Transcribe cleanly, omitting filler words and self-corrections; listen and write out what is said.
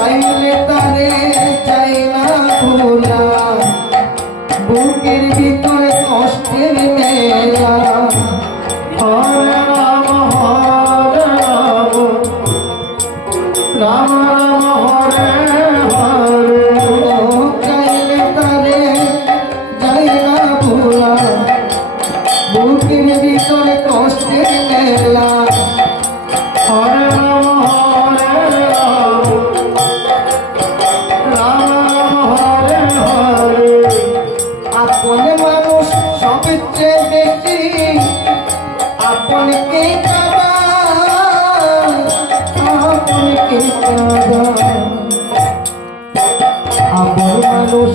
চাইলে তারে চাই না ভোলা বুকের ভিতরে কষ্টের মেলা হরে রাম রাম রাম হরে হরে চাইলে তারে যাই না ভোলা বুকের ভিতরে কষ্টের মেলা হরে রাম হরে হরে আপন মানুষ সবচেয়ে বেশি আপনকে আপন মানুষ